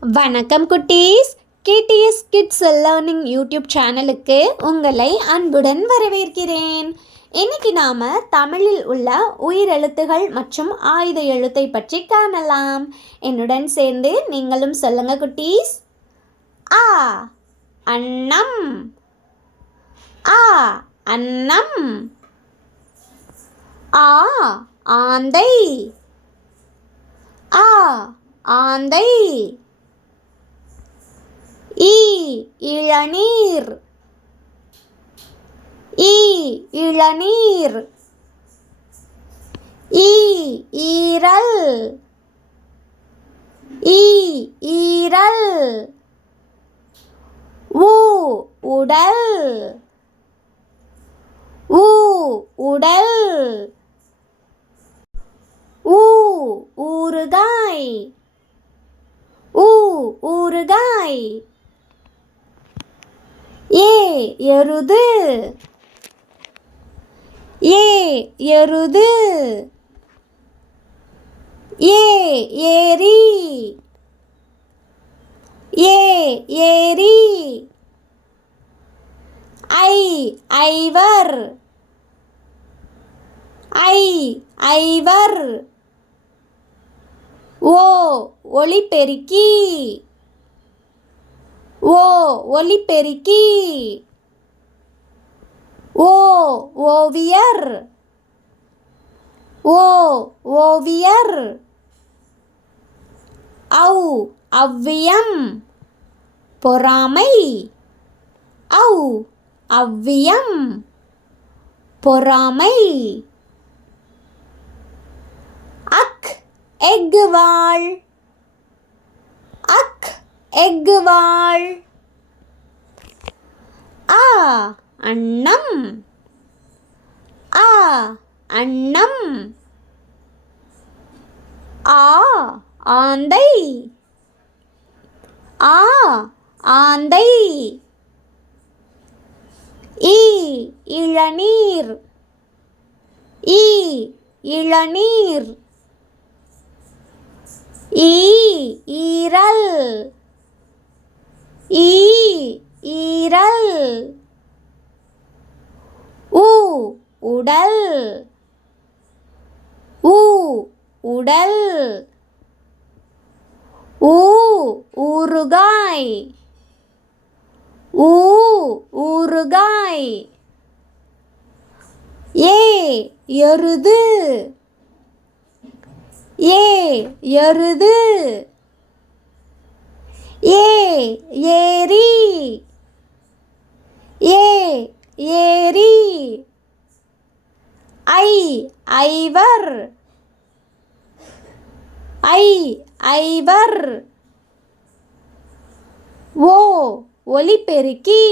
வணக்கம் குட்டீஸ். KDS kids learning YouTube சேனலுக்கு உங்களை அன்புடன் வரவேற்கிறேன். இன்னைக்கு நாம தமிழில் உள்ள உயிரெழுத்துகள் மற்றும் ஆயுத எழுத்தை பற்றி காணலாம். என்னுடன் சேர்ந்து நீங்களும் சொல்லுங்க குட்டீஸ். ஆ அன்னம். ஆ அன்னம். ஆ ஆந்தை. ஆ ஆந்தை. இளநீர். இளநீர். ஈரல். ஈரல். உடல். உடல். ஊறுகாய். ஊறுகாய். எருது. எருது. ஏரி. ஏரி. ஐவர். ஐவர். ஒலிபெருக்கி. ஒலிபெருக்கி. ஓவியர். ஓவியர். அவ்வியம். பொறாமை. அவ்வியம். பொறாமை. எக்குவாள். எக்குவாள். அன்னம். அன்னம். ஆந்தை. ஆந்தை. இளநீர். இளநீர். ஈரல். ஈரல். உடல். உடல். ஊறுகாய். ஊறுகாய். எருது. எருது. ஏரி. ஏரி. ஐவர். ஐவர். ஒலிபெருக்கி.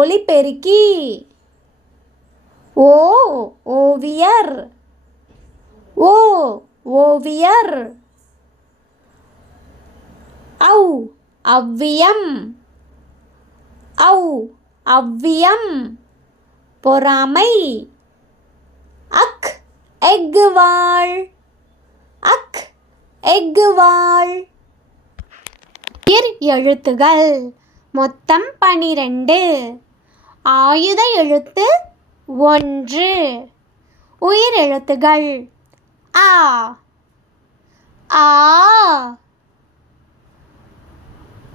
ஒலிபெருக்கி. ஓவியர். ஓவியர். அவ்வியம். அவ்வியம். பொறாமை. எக்குவாள். எக்குவாள். எழுத்துகள் மொத்தம் 12. ஆயுத எழுத்து 1. உயிரெழுத்துகள் ஆ ஆ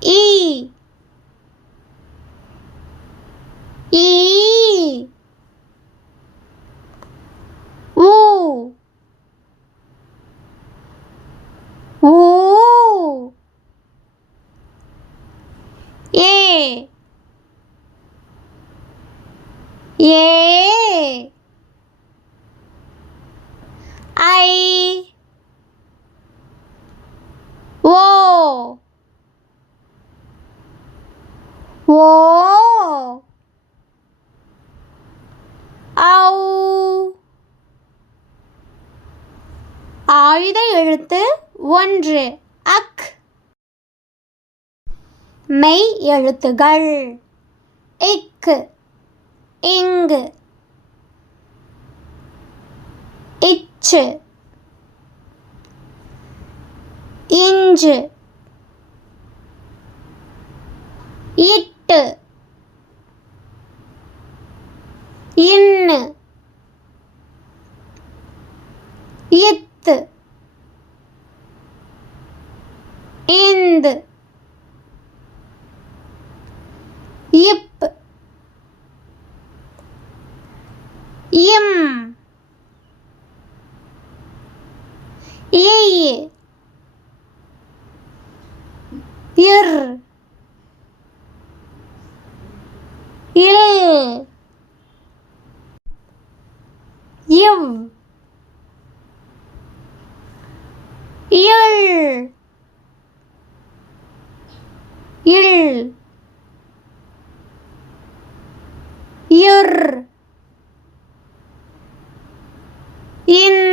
இ ஈ ஊ ஊ ஏ ஏ ஐ ஓ ஓ ஔ. ஆயுத எழுத்து 1 அக். மெய் எழுத்துகள் இக்கு இங்கு இச்சு இஞ்சு இட்டு இன்னு இத்து இந்து இப் இம் இய் இர் இல் இவ் இள் இல் இர் இன்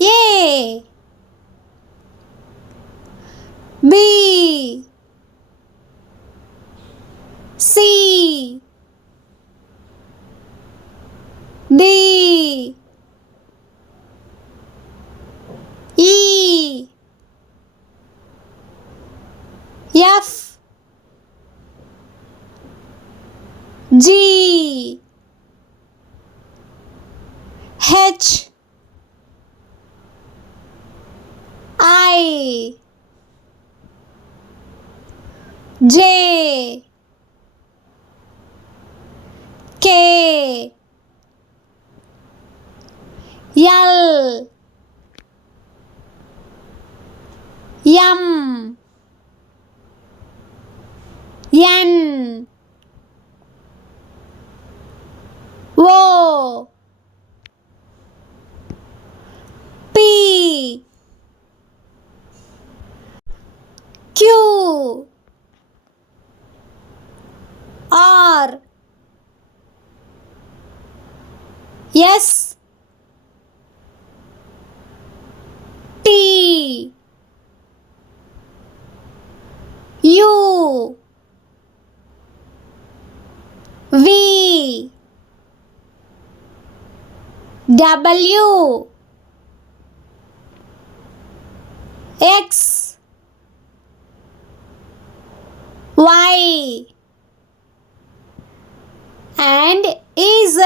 A B C D E F G H I J K L M N O P Q R S T U V W X Y and Z.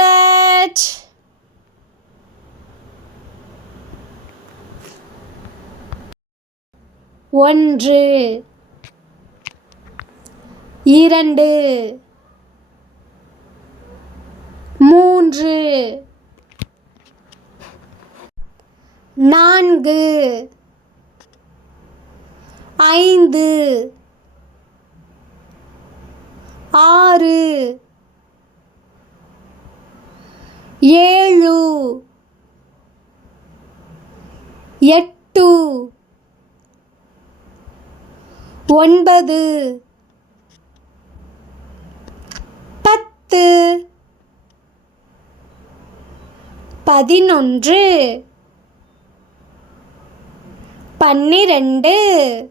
ஒன்று இரண்டு மூன்று நான்கு ஐந்து ஆறு ஏழு எட்டு ஒன்பது பத்து 11 12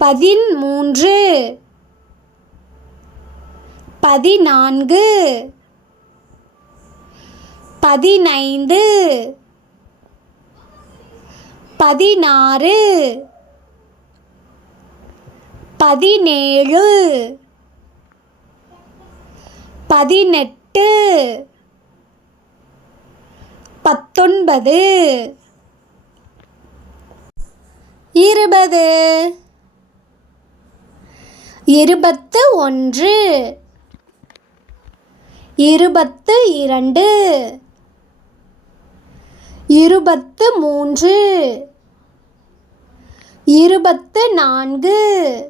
13 14 15 16 17 18 19 20 21 22 23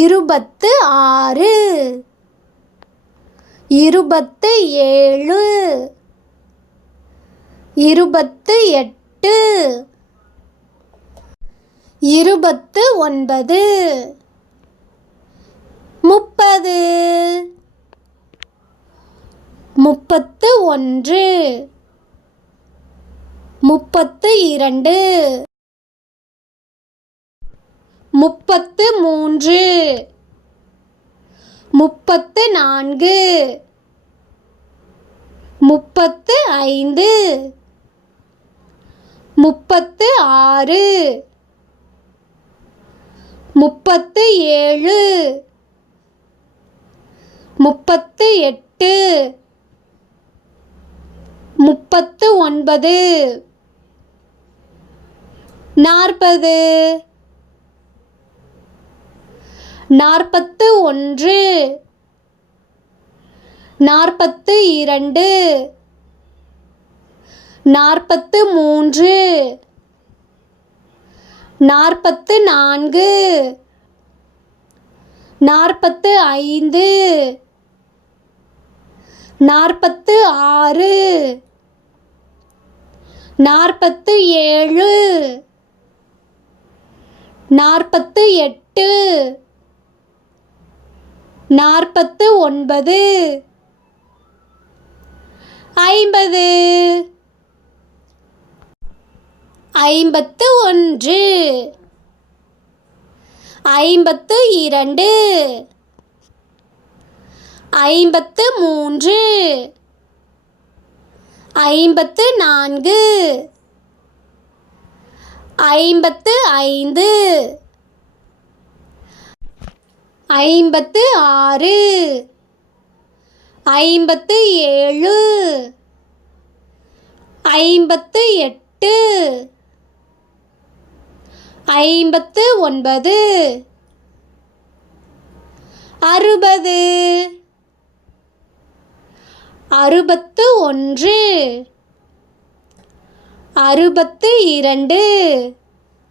24 25 26 27 28 29 30 31 32 33 34 35 36 37 38 39 40 41 42 43 44 45 46 47 48 49 50 51 52 53 54 55 56 57 58 59 60 61 62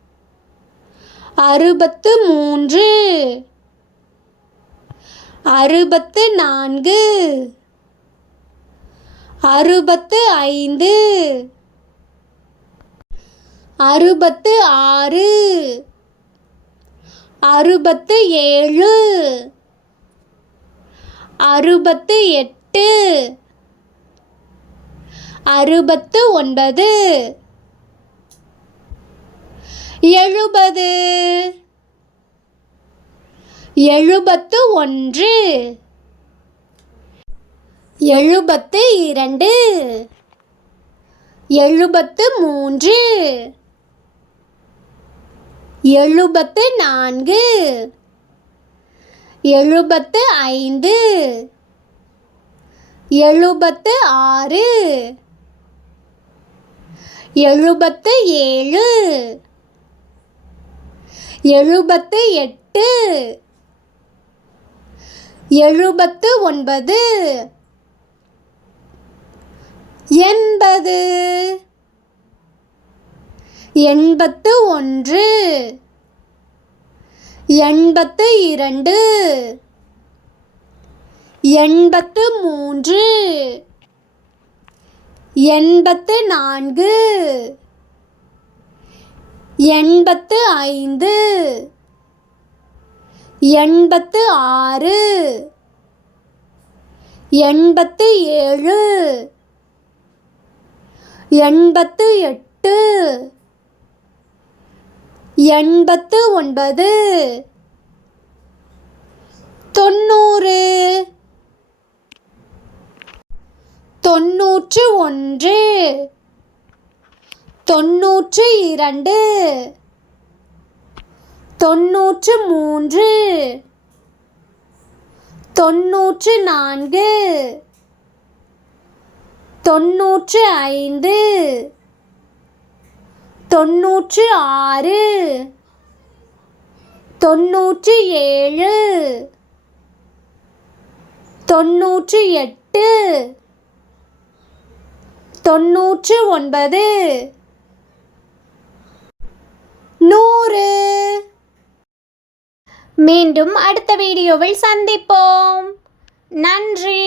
63 64 65 66 67 68 69 70 71 72 73 74 75 76 77 78 79 80 81 82 83 84 85 86 87 88 89 90 91 92 93 94 95 96 97 98 99 100. மீண்டும் அடுத்த வீடியோவில் சந்திப்போம். நன்றி.